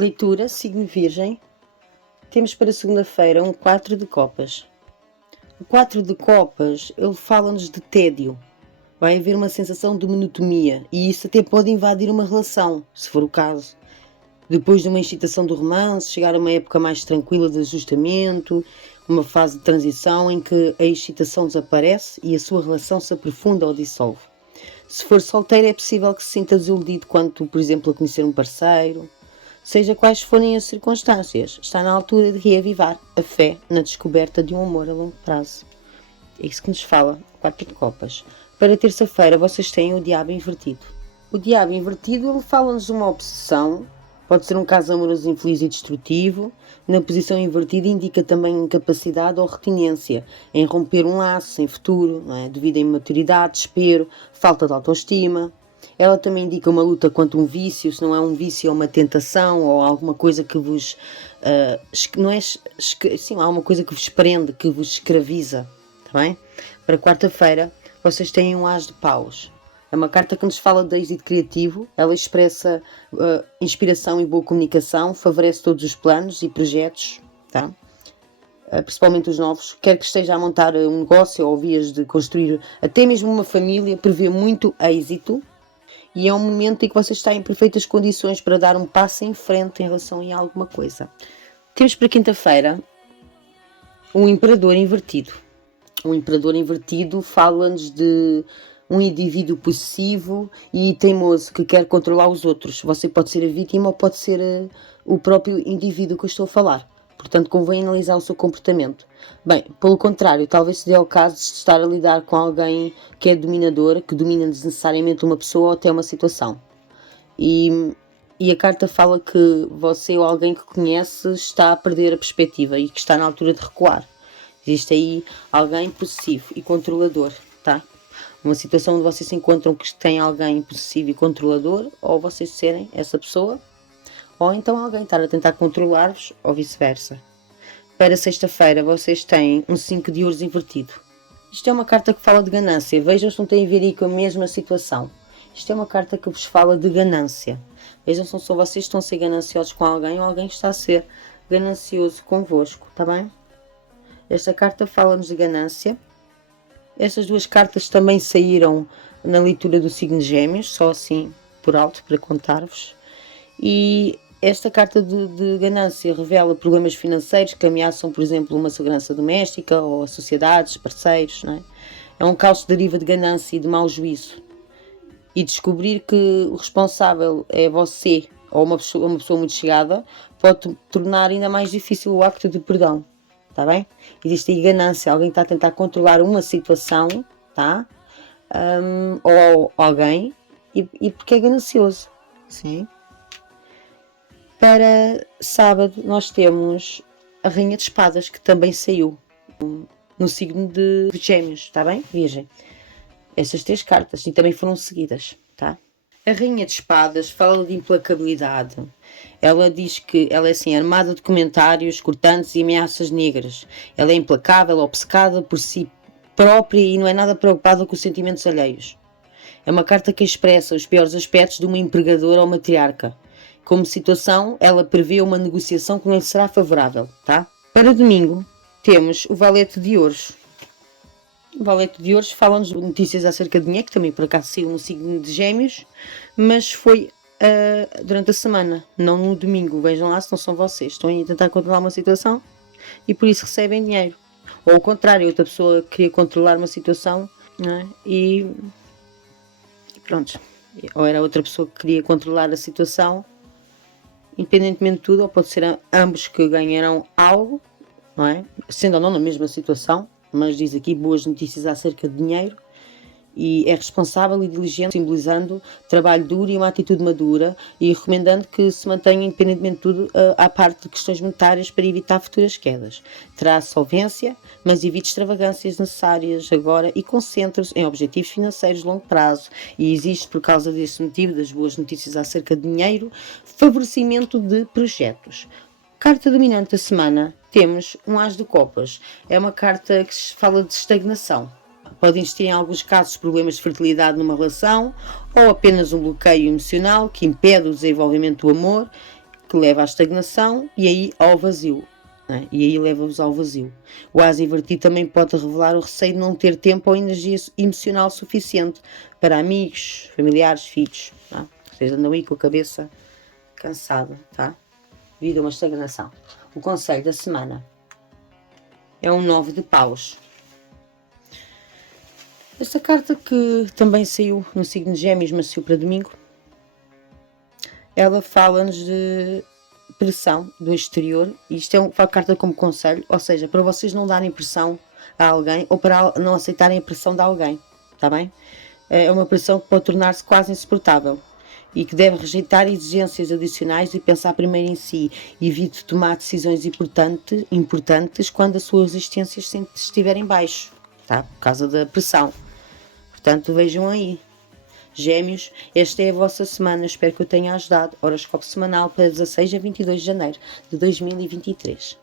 Leitura, signo Virgem. Temos para segunda-feira um 4 de copas. O 4 de copas, ele fala-nos de tédio. Vai haver uma sensação de monotonia e isso até pode invadir uma relação, se for o caso. Depois de uma excitação do romance, chegar a uma época mais tranquila de ajustamento, uma fase de transição em que a excitação desaparece e a sua relação se aprofunda ou dissolve. Se for solteiro, é possível que se sinta desiludido quanto, por exemplo, a conhecer um parceiro. Seja quais forem as circunstâncias, está na altura de reavivar a fé na descoberta de um amor a longo prazo. É isso que nos fala 4 de copas. Para terça-feira vocês têm o diabo invertido. O diabo invertido, ele fala-nos de uma obsessão, pode ser um caso amoroso infeliz e destrutivo. Na posição invertida indica também incapacidade ou retinência em romper um laço sem futuro, não é? Devido a imaturidade, desespero, falta de autoestima. Ela também indica uma luta contra um vício, se não é um vício é uma tentação ou alguma coisa que vos... não é... Sim, há uma coisa que vos prende, que vos escraviza, está bem? Para quarta-feira vocês têm um as de paus. É uma carta que nos fala de êxito criativo, ela expressa inspiração e boa comunicação, favorece todos os planos e projetos, tá? Principalmente os novos, quer que esteja a montar um negócio ou vias de construir até mesmo uma família, prevê muito êxito. E é um momento em que vocês estão em perfeitas condições para dar um passo em frente em relação a alguma coisa. Temos para quinta-feira um imperador invertido. O imperador invertido fala-nos de um indivíduo possessivo e teimoso que quer controlar os outros. Você pode ser a vítima ou pode ser o próprio indivíduo que eu estou a falar. Portanto, convém analisar o seu comportamento. Bem, pelo contrário, talvez se dê ao caso de estar a lidar com alguém que é dominador, que domina desnecessariamente uma pessoa ou até uma situação. E a carta fala que você ou alguém que conhece está a perder a perspectiva e que está na altura de recuar. Existe aí alguém possessivo e controlador, tá? Uma situação onde vocês se encontram que tem alguém possessivo e controlador, ou vocês serem essa pessoa, ou então alguém estar a tentar controlar-vos, ou vice-versa. Para sexta-feira vocês têm um 5 de ouros invertido. Isto é uma carta que fala de ganância. Vejam se não tem a ver aí com a mesma situação. Isto é uma carta que vos fala de ganância. Vejam se não são vocês que estão a ser gananciosos com alguém ou alguém está a ser ganancioso convosco, está bem? Esta carta fala-nos de ganância. Estas duas cartas também saíram na leitura do signo de Gêmeos, só assim por alto para contar-vos. E esta carta de ganância revela problemas financeiros que ameaçam, por exemplo, uma segurança doméstica ou a sociedades, parceiros, não é? É um caos que deriva de ganância e de mau juízo. E descobrir que o responsável é você ou uma pessoa muito chegada pode tornar ainda mais difícil o acto de perdão, está bem? Existe aí ganância, alguém está a tentar controlar uma situação, tá? Ou alguém, e porque é ganancioso, sim? Para sábado nós temos a Rainha de Espadas, que também saiu no signo de Gêmeos, está bem? Virgem. Essas 3 cartas e também foram seguidas, tá? A Rainha de Espadas fala de implacabilidade. Ela diz que ela é assim, armada de comentários cortantes e ameaças negras. Ela é implacável, obcecada por si própria e não é nada preocupada com os sentimentos alheios. É uma carta que expressa os piores aspectos de uma empregadora ou matriarca. Como situação, ela prevê uma negociação que não lhe será favorável, tá? Para domingo, temos o Valete de Ouros. O Valete de Ouros fala-nos de notícias acerca de dinheiro, que também por acaso saiu no signo de Gêmeos, mas foi durante a semana, não no domingo. Vejam lá se não são vocês. Estão a tentar controlar uma situação e por isso recebem dinheiro. Ou ao contrário, outra pessoa queria controlar uma situação, não é? E pronto. Ou era outra pessoa que queria controlar a situação. Independentemente de tudo, ou pode ser ambos que ganharão algo, não é? Sendo ou não na mesma situação, mas diz aqui boas notícias acerca de dinheiro e é responsável e diligente, simbolizando trabalho duro e uma atitude madura e recomendando que se mantenha independentemente de tudo à parte de questões monetárias para evitar futuras quedas. Terá solvência, mas evite extravagâncias necessárias agora e concentre-se em objetivos financeiros de longo prazo e existe por causa desse motivo das boas notícias acerca de dinheiro, favorecimento de projetos. Carta dominante da semana, temos um as de copas. É uma carta que fala de estagnação. Pode existir em alguns casos problemas de fertilidade numa relação ou apenas um bloqueio emocional que impede o desenvolvimento do amor que leva à estagnação e aí ao vazio. Né? E aí leva-vos ao vazio. O asa invertido também pode revelar o receio de não ter tempo ou energia emocional suficiente para amigos, familiares, filhos. Tá? Vocês andam aí com a cabeça cansada, tá? Devido a uma estagnação. O conselho da semana é um 9 de paus. Esta carta, que também saiu no signo de Gêmeos, mas saiu para domingo, ela fala-nos de pressão do exterior. Isto é uma carta como conselho, ou seja, para vocês não darem pressão a alguém ou para não aceitarem a pressão de alguém, está bem? É uma pressão que pode tornar-se quase insuportável e que deve rejeitar exigências adicionais e pensar primeiro em si. Evite tomar decisões importantes quando a sua resistência estiver em baixo, tá? Por causa da pressão. Portanto, vejam aí. Gêmeos, esta é a vossa semana, espero que eu tenha ajudado. Horóscopo semanal para 16 a 22 de janeiro de 2023.